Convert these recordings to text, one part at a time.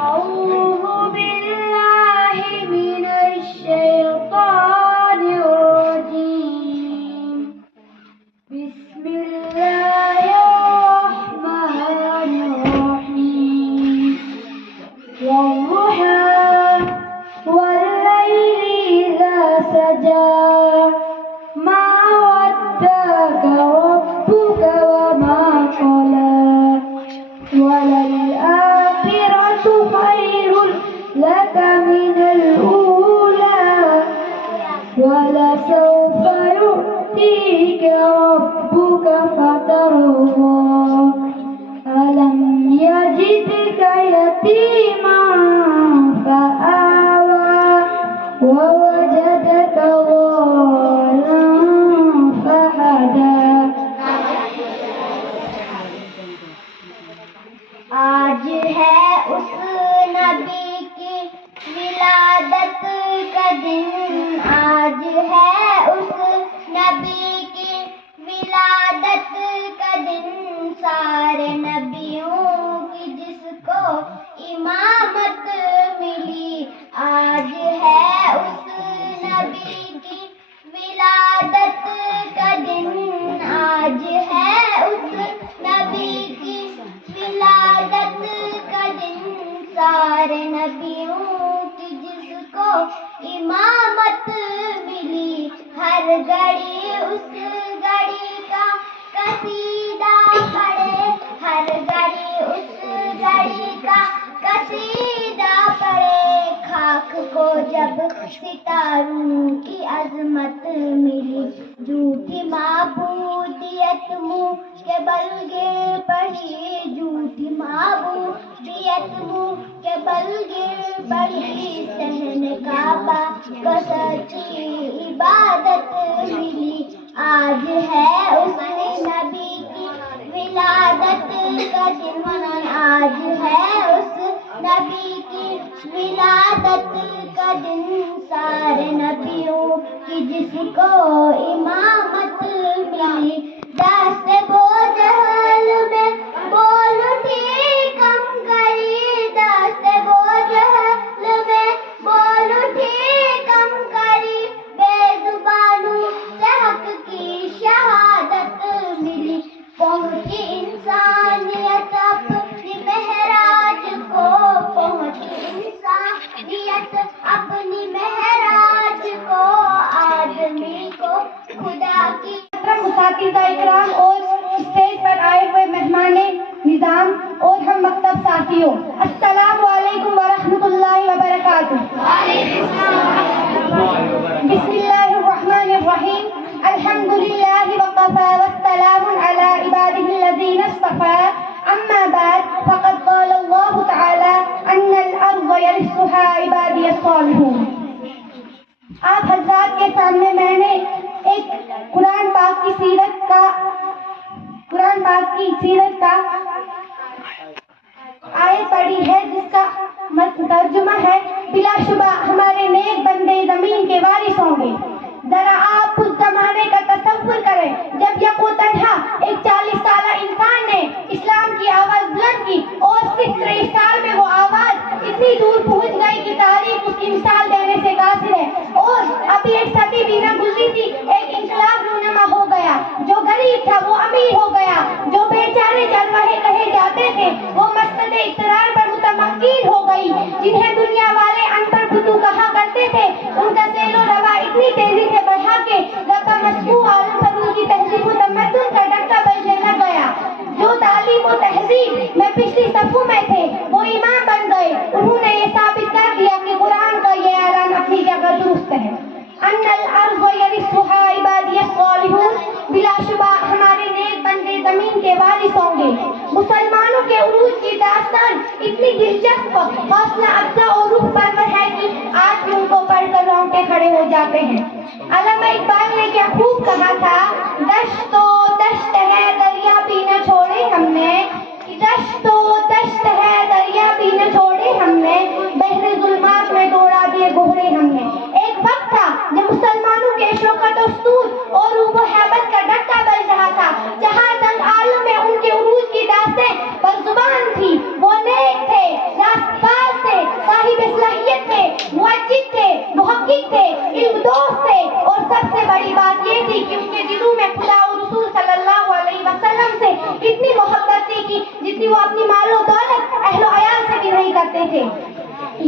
أعوذ بالله من الشيطان الرجيم. بسم الله الرحمن الرحيم. والضحى والليل إذا سجى ما ودعك ربك وما قلى وللآخرة خير لك من الأولى ولسوف يؤتيك ربك فترضى ألم يجدك يتيما فآوى ووجدك ضالا فهدى. آج ہے اس نبی کی ولادت کا دن. آج ہے اس نبی کی ولادت کا دن. سارے نبیوں کی جس کو امامت ملی. آج ہے اس نبی کی ولادت کا دن. آج ہے اس نبی کی ولادت کا دن. سارے نبیوں کی جس کو امامت ملی. ہر گھڑی اس گھڑی کا قصیدہ پڑھے. ہر گھڑی اس گھڑی کا قصیدہ پڑھے. خاک کو جب ستاروں کی عظمت ملی. جھوٹی معبودیت منہ کے بل گر پڑی. جھوٹی معبودیت منہ کے بل گر پڑی. صحن کعبہ کو سچی عبادت ملی. آج ہے اس نبی کی ولادت کا دن. آج ہے اس نبی کی ولادت کا دن. سارے نبیوں کی جس کو امامت ملی. دست بوجھل میں بول اٹھی کم کری. دست بوجھل میں بول اٹھی کم کری. بے زبانوں سے حق کی شہادت ملی. پہنچی انسانیت اپنی معراج کو. پہنچی انسانیت اپنی معراج کو. آدمی کو خدا کی اساتذہ اکرام اور اسٹیج پر آئے ہوئے مہمان نظام اور ہم مکتب ساتھیوں، السلام علیکم ورحمۃ اللہ وبرکاتہ. بسم اللہ الرحمن الرحیم. الحمد للہ وقفا والسلام علی عباده الذین اصطفى. اما بعد فقد قال اللہ تعالی ان الارض يرثها عبادی الصالحون. آپ حضرات کے سامنے میں نے ایک قرآن پاک کی سیرت کا آیت پڑھی ہے جس کا ترجمہ ہے بلا شبہ ہمارے نیک بندے زمین کے وارث ہوں گے. ذرا آپ اس زمانے کا تصور کریں جب یکو تنہا ایک 40 سالہ انسان نے اسلام کی آواز بلند کی اور صرف 23 سال میں وہ آواز اتنی دور پہنچ گئی کہ تاریخ اس کی مثال دینے سے قاصر ہے. اور ابھی ایک صدی بھی نہ گزری تھی ایک انقلاب رونما ہو گیا. جو غریب تھا وہ امیر ہو گیا. جو بیچارے چرواہے کہے جاتے تھے وہ مسند اقتدار پر متمکن ہو گئی. جنہیں دنیا والے ان پڑھ بدو کہا کرتے تھے ان کا سیل و روا اتنی تیزی سے بڑھا کے رقم مسکو عالم پر ان کی تہذیب و تمدن کا ڈنکا بجنے لگ گیا. جو تعلیم و تہذیب میں پچھلی صفوں میں تھے وہ امام بن گئے. انہوں نے یہ ثابت کر دیا کہ قرآن کا یہ اعلان اپنی جگہ درست ہے. ان الارض يرثها عبادی الصالحون. بلا شبہ ہمارے نیک بندے زمین کے وارث ہوں گے. مسلمانوں کے عروج کی داستان اتنی دلچسپ، حوصلہ افزا اور روح پرور ہے کہ آج بھی ان کو پڑھ کر رونگٹے کھڑے ہو جاتے ہیں. علامہ اقبال نے کیا خوب کہا تھا، دشت و دشت ہے دریا بھی نہ چھوڑے ہم نے. دشت و دشت ہے دریا بھی نہ چھوڑے ہم نے. بحر ظلمات میں دوڑا دیے گھوڑے ہم نے. ایک وقت تھا جب مسلمانوں کے شوکت و سود اور روح و حیبت کا ڈنکا بج رہا تھا. جہاں تنگ عالم میں ان کے عروج کی داستیں پر زبان تھی. وہ نیک تھے، راست باز سب سے بڑی بات یہ تھی کہ ان کے دلوں میں خدا اور رسول صلی اللہ علیہ وسلم سے اتنی محبت تھی کہ جتنی وہ اپنی مال و دولت اہل و عیال سے بھی نہیں کرتے تھے.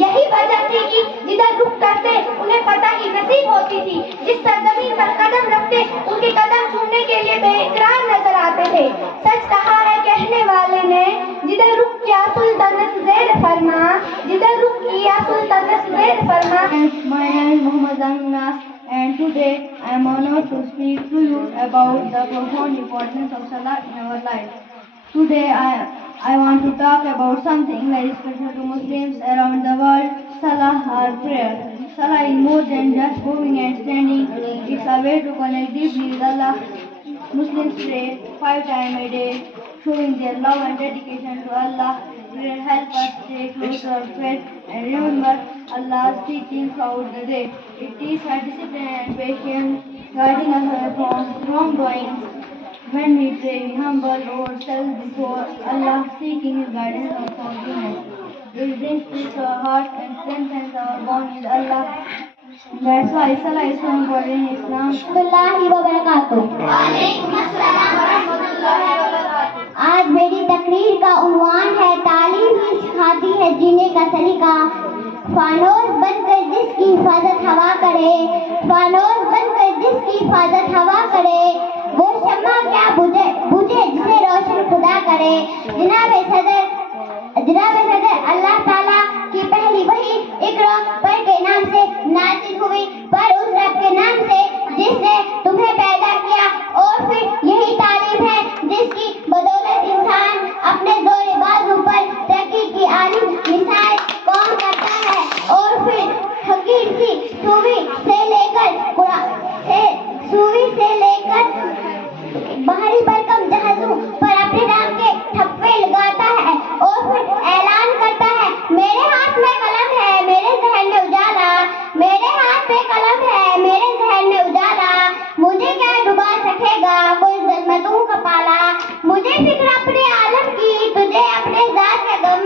یہی وجہ تھی کہ جدھر رخ کرتے انہیں فتح کی نصیب ہوتی تھی. جس سرزمین پر قدم رکھتے ان کے قدم چومنے کے لیے بے اقرار نظر آتے تھے. سچ کہا ہے کہنے والے نے, جدھر رخ کیا سلطنت زیر فرما, جدھر رخ کیا سلطنت زیر فرما. My name is Muhammad Zamnas, and today I am honored to speak to you about the profound importance of Salah in our life. Today I want to talk about something very special to Muslims around the world, Salah or prayer. Salah is more than just moving and standing. It's a way to connect deeply with Allah. Muslims pray 5 times a day, showing their love and dedication to Allah. Prayer helps us stay close to our faith and remember Allah's teaching throughout the day. It teaches us discipline and patience, guiding us away from wrongdoing. When we pray, we humble ourselves before Allah, seeking His guidance and forgiveness. It brings peace to our heart and strengthens our bond with Allah. That's why Salah is so important in Islam. اللہ وبرکاتہ. آج میری تقریر کا عنوان ہے تعلیم ہی سکھاتی ہے جینے کا سلیقہ. فانوس بن کر جس کی حفاظت ہوا کرے, فانوس بن کر جس کی حفاظت ہوا کرے, وہ شمع کیا بجھے جسے روشن خدا کرے. جناب صدر اللہ تعالیٰ کی پہلی وحی اقرا پر کے نام سے نازل ہوئی, پر اس رب کے نام سے جس نے تمہیں پیدا کیا, اور پھر یہی تعلیم ہے جس کی بدولت انسان اپنے زور بازو پر ترقی کی عالم مثال قائم کرتا ہے. اور پھر حقیر سی سوئی سے لے کر باہری برکم جہازوں پر اپنے نام کے ٹھپے لگاتا ہے, اور پھر اعلان کرتا ہے میرے ہاتھ میں قلم ہے میرے ذہن میں اجالا, میرے ہاتھ میں قلم ہے میرے ذہن میں اجالا. مجھے کیا ڈبا سکے گا کوئی ظلمتوں کا پالا. مجھے فکر اپنے عالم کی تجھے اپنے ذات کا غم,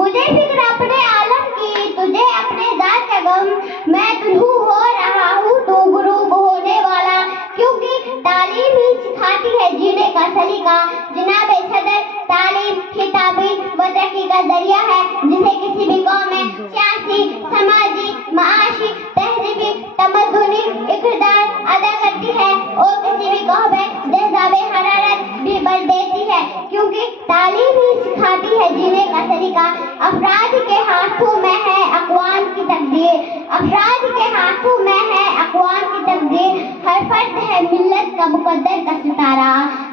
مجھے فکر اپنے عالم کی تجھے اپنے ذات کا غم. میں دلہو ہو رہا ہوں تو غروب ہونے والا, کیونکہ تعلیم ہی سکھاتی ہے جینے کا سلیقہ. جناب صدر, تعلیم خطابی و ترقی کا ذریعہ ہے جسے کسی بھی قوم میں سیاسی, سماجی, معاشی, تہذیبی, تمدنی اقتدار ادا کرتی ہے, اور کسی بھی قوم میں جذاب حرارت بھی بڑھ دیتی ہے, کیونکہ تعلیم ہی سکھاتی ہے جینے کا سلیقہ. افراد کے ہاتھوں میں ہے اقوام کی تقدیر, افراد کے ہاتھوں میں ہے اقوام کی تقدیر. ہر فرد ہے ملت کا مقدر کا ستارہ.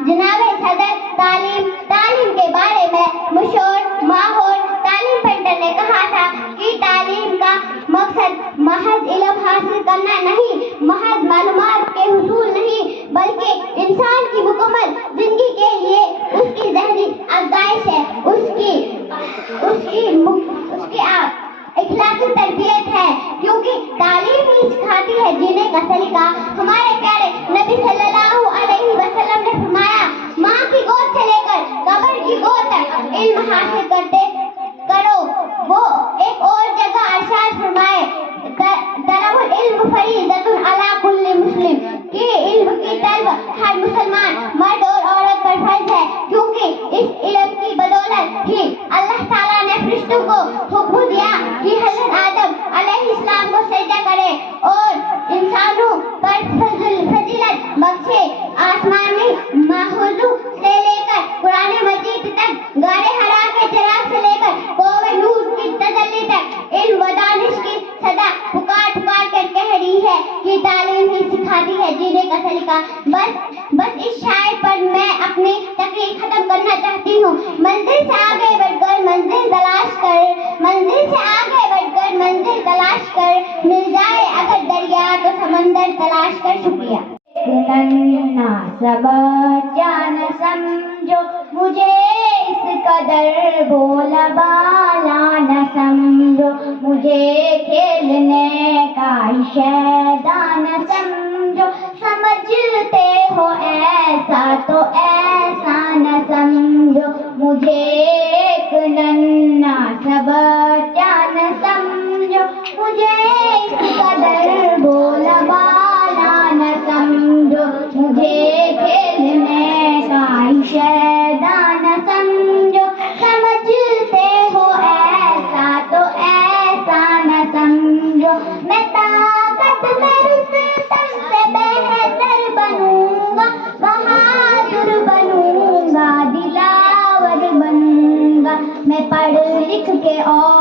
جناب صدر, تعلیم کے بارے میں مشہور ماحول تعلیم پینٹر نے کہا تھا کہ تعلیم کا مقصد محض علم حاصل کرنا نہیں, محض معلومات کے حصول نہیں, بلکہ انسان کی مکمل زندگی کے لیے اس کی ذہنی افزائش ہے, اس کی اخلاقی تربیت ہے, کیونکہ تعلیم ہی سکھاتی ہے جینے کا سلیقہ. ہمارے پیارے نبی صلی اللہ علیہ وسلم نے فرمایا ماں کی گود سے لے کر قبر کی گود تک علم حاصل کرو. وہ ایک اور جگہ ارشاد فرمائے طلب العلم فریضۃ علی کل مسلم, کہ علم کی طلب ہر مسلمان مرد اور عورت پر فرض ہے, کیونکہ اس علم کی بدولت ہی اللہ تعالیٰ نے فرشتوں کو حکم دیا کہ حضرت آدم علیہ السلام کو سجدہ کرے اور انسانوں پر فضیلت بخشے. آسمانی ماخوذوں سے لے کر قرآن مجید تک, غار حرا کے چراغ سے لے کر قوم نور کی تجلی تک علم و دانش کی صدا پکار کر کہہ رہی ہے کہ تعلیم ہی سکھاتی ہے جینے کا سلیقہ. بس اس شاعر پر میں اپنی تقریر ختم کرنا چاہتی ہوں. منزل سے آگے بڑھ کر منزل تلاش کر, منزل سے آگے بڑھ کر منزل تلاش کر, مل جائے اگر دریا تو سمندر تلاش کر. شکریہ. ننا سبق کیا نہ سمجھو مجھے اس قدر بولا بالا نہ سمجھو, مجھے کھیلنے کا شیطان نہ سمجھو, سمجھتے ہو ایسا تو ایسا نہ سمجھو, مجھے ایک ننا سبق کیا نہ سمجھو, مجھے اس قدر بولا بالا نہ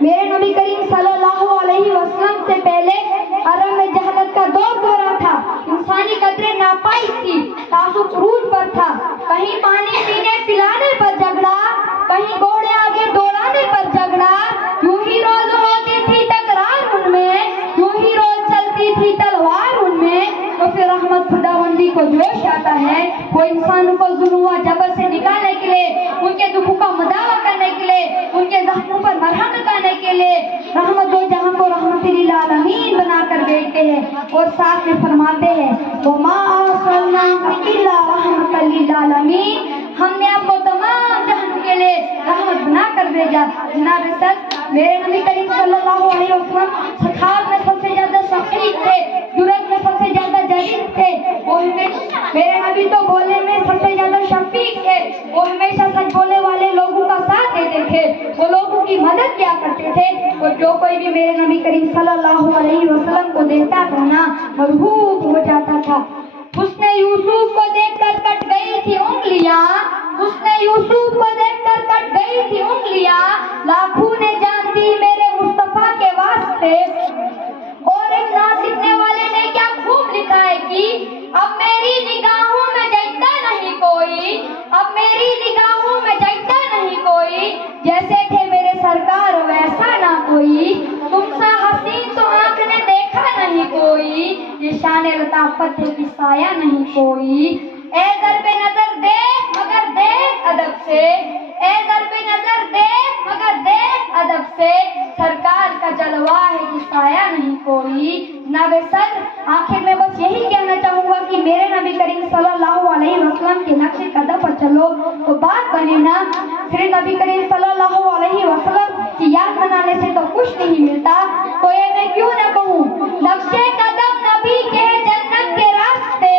میرے نبی کریم صلی اللہ علیہ وسلم سے پہلے عرب میں جہالت کا دور ہو رہا تھا، انسانی قدریں ناپائید تھی، تعصب عروج پر تھا، کہیں پانی پینے پلانے پر جھگڑا، کہیں گھوڑے آگے دوڑانے پر جھگڑا، یوں ہی روز ہوتی تھی تکرار ان میں، یوں ہی روز چلتی تھی تلوار ان میں۔ تو پھر رحمت خداوندی کو جوش آتا ہے، وہ انسانوں کو ظلم و جبر سے نکالنے کے لیے، ان کے دکھوں کا مداوع کرنے کے لیے، ان کے زخموں پر مرہم لگانے کے لیے رحمت دو جہاں کو رحمت للعالمین بنا کر بھیجتے ہیں، اور ساتھ میں فرماتے ہیں وَمَا أَرْسَلْنَاكَ إِلَّا رَحْمَةً لِلْعَالَمِينَ، ہم نے آپ کو تمام جہانوں کے لیے رحمت بنا کر بھیجا۔ جناب صدر میرے نبی کریم صلی اللہ علیہ وسلم سخاوت میں سب سے زیادہ شفیق تھے، جرأت میں سب سے زیادہ جرید تھے، وہ میرے نبی تو بولنے میں سب سے زیادہ شفیق تھے، وہ ہمیشہ سچ بولنے والے لوگوں کا ساتھ دیتے تھے، وہ لوگوں کی مدد کیا کرتے تھے، اور جو کوئی بھی میرے نبی کریم صلی اللہ علیہ وسلم کو دیکھتا تھا نا مرحوب ہو جاتا تھا۔ حسن یوسف کو دیکھ کر کٹ گئی تھی انگلیاں، حسن یوسف کو دیکھ کر کٹ گئی تھی انگلیاں، لاکھوں نے جان دی میرے مصطفیٰ کے واسطے، اور ایک نعت لکھنے والے نے کیا خوب لکھا ہے کہ اب میری نگاہوں میں جھکتا نہیں کوئی، اب میری نگاہوں میں جھکتا نہیں کوئی، جیسے تھے میرے سرکار ویسا نہ کوئی، تم سا حسین تو آنکھ نے دیکھا نہیں کوئی، یہ شان لطافت ہے کہ سایہ نہیں کوئی، اے ضرب نظر دیکھ مگر دیکھ ادب سے، اے ضرب نظر دیکھ مگر دیکھ ادب سے، سرکار کا جلوہ ہے کہ سایہ نہیں کوئی۔ جناب صدر آخر میں بس یہی کہنا چاہوں گا کہ میرے نبی کریم صلی اللہ علیہ وسلم کے نقش قدم پر چلو تو بات بنے نا، پھر نبی کریم صلی اللہ علیہ وسلم کی یاد بنانے سے تو کچھ نہیں ملتا، تو یہ میں کیوں نہ کہوں نقش قدم نبی کے جنت کے راستے،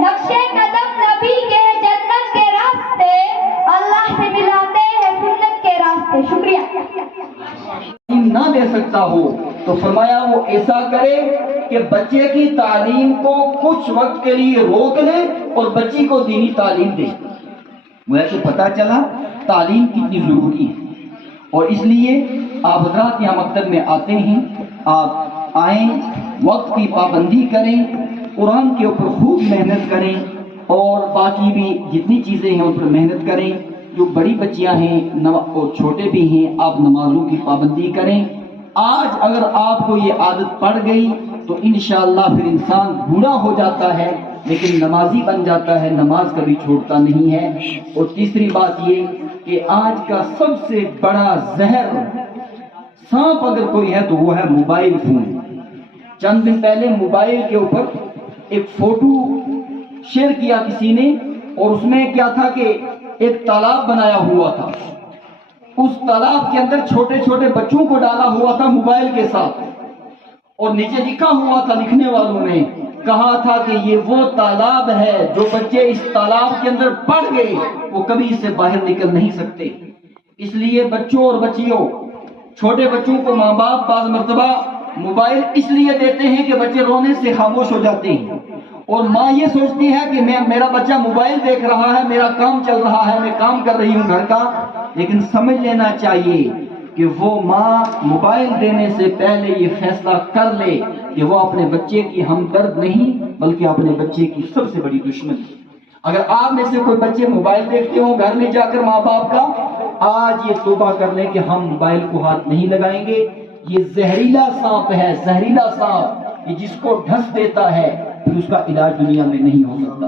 نقش قدم نبی کے جنت کے راستے، اللہ سے ملاتے ہیں سنت کے راستے۔ شکریہ۔ نہ دے سکتا ہو تو فرمایا وہ ایسا کرے کہ بچے کی تعلیم کو کچھ وقت کے لیے روک لے اور بچی کو دینی تعلیم دے۔ مجھے پتہ چلا تعلیم کتنی ضروری ہے، اور اس لیے آپ حضرات یہاں مکتب میں آتے ہیں، آپ آئیں، وقت کی پابندی کریں، قرآن کے اوپر خوب محنت کریں، اور باقی بھی جتنی چیزیں ہیں ان پر محنت کریں۔ جو بڑی بچیاں ہیں اور چھوٹے بھی ہیں، آپ نمازوں کی پابندی کریں۔ آج اگر آپ کو یہ عادت پڑ گئی تو انشاءاللہ پھر انسان بوڑھا ہو جاتا ہے لیکن نمازی بن جاتا ہے، نماز کبھی چھوڑتا نہیں ہے۔ اور تیسری بات یہ کہ آج کا سب سے بڑا زہر سانپ اگر کوئی ہے تو وہ ہے موبائل فون۔ چند دن پہلے موبائل کے اوپر ایک فوٹو شیئر کیا کسی نے، اور اس میں کیا تھا کہ ایک تالاب بنایا ہوا تھا، اس تالاب کے اندر چھوٹے چھوٹے بچوں کو ڈالا ہوا تھا موبائل کے ساتھ، اور نیچے لکھا ہوا تھا، لکھنے والوں نے کہا تھا کہ یہ وہ تالاب ہے، جو بچے اس تالاب کے اندر پڑ گئے وہ کبھی اس سے باہر نکل نہیں سکتے۔ اس لیے بچوں اور بچیوں، چھوٹے بچوں کو ماں باپ بعض مرتبہ موبائل اس لیے دیتے ہیں کہ بچے رونے سے خاموش ہو جاتے ہیں، اور ماں یہ سوچتی ہے کہ میرا بچہ موبائل دیکھ رہا ہے، میرا کام چل رہا ہے، میں کام کر رہی ہوں گھر کا، لیکن سمجھ لینا چاہیے کہ وہ ماں موبائل دینے سے پہلے یہ فیصلہ کر لے کہ وہ اپنے بچے کی ہمدرد نہیں بلکہ اپنے بچے کی سب سے بڑی دشمن ہے۔ اگر آپ میں سے کوئی بچے موبائل دیکھتے ہوں گھر میں جا کر ماں باپ کا، آج یہ توبہ کر لیں کہ ہم موبائل کو ہاتھ نہیں لگائیں گے۔ یہ زہریلا سانپ ہے، زہریلا سانپ، یہ جس کو ڈھس دیتا ہے پھر اس کا علاج دنیا میں نہیں ہو سکتا۔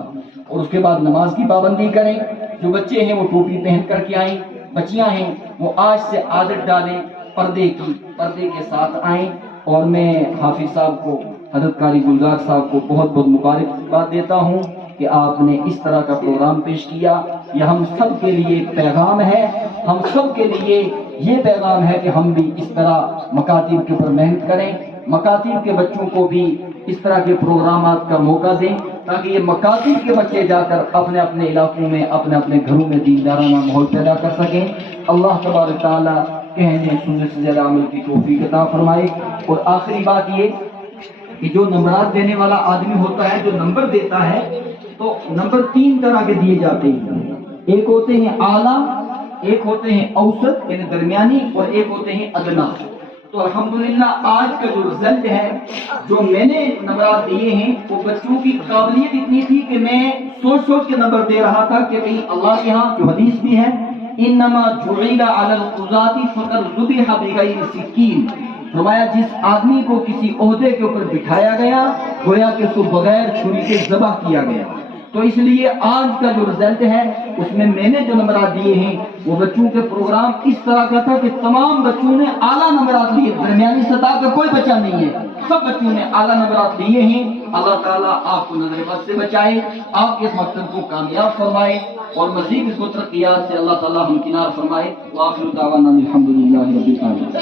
اور اس کے بعد نماز کی پابندی کریں۔ جو بچے ہیں وہ ٹوپی پہن کر کے آئیں، بچیاں ہیں وہ آج سے عادت ڈالیں پردے کی، پردے کے ساتھ آئیں۔ اور میں حافظ صاحب کو، حضرت قاری گلزار صاحب کو بہت بہت مبارکباد دیتا ہوں کہ آپ نے اس طرح کا پروگرام پیش کیا۔ یہ ہم سب کے لیے پیغام ہے، ہم سب کے لیے یہ پیغام ہے کہ ہم بھی اس طرح مکاتب کے اوپر محنت کریں، مکاتب کے بچوں کو بھی اس طرح کے پروگرامات کا موقع دیں تاکہ یہ مکاتب کے بچے جا کر اپنے اپنے علاقوں میں، اپنے اپنے گھروں میں دیندارانہ ماحول پیدا کر سکیں۔ اللہ تبارک تعالیٰ کہنے سننے سے زیادہ عمل کی توفیق عطا فرمائے۔ اور آخری بات یہ کہ جو نمبرات دینے والا آدمی ہوتا ہے، جو نمبر دیتا ہے، تو نمبر 3 طرح کے دیے جاتے ہیں۔ ایک ہوتے ہیں اعلیٰ، ایک ہوتے ہیں اوسط یعنی درمیانی اور ایک ہوتے ہیں ادنا. تو الحمدللہ آج کا جو رزلٹ ہے جو میں نے نمبرات دیے ہیں وہ بچوں کی قابلیت اتنی تھی کہ میں سوچ کے نمبر دے رہا تھا کہ کہیں اللہ کے ہاں جو حدیث بھی ہے انما جعل علی القضاة فقد ذبح بغیر سکین، فرمایا جس آدمی کو کسی عہدے کے اوپر بٹھایا گیا گویا کہ اس کو بغیر چھری کے ذبح کیا گیا. تو اس لیے آج کا جو رزلٹ ہے اس میں نے جو نمبرات دیے ہیں وہ بچوں کے پروگرام اس طرح کا تھا کہ تمام بچوں نے اعلیٰ نمبرات لیے، درمیانی سطح کا کوئی بچہ نہیں ہے، سب بچوں نے اعلیٰ نمبرات لیے ہیں. اللہ تعالیٰ آپ کو نظر بد سے بچائے، آپ کے اس مقصد کو کامیاب فرمائے اور مزید اس کو ترقیات سے اللہ تعالیٰ ہمکنار فرمائے. وآخر دعوانا الحمدللہ رب العالمین.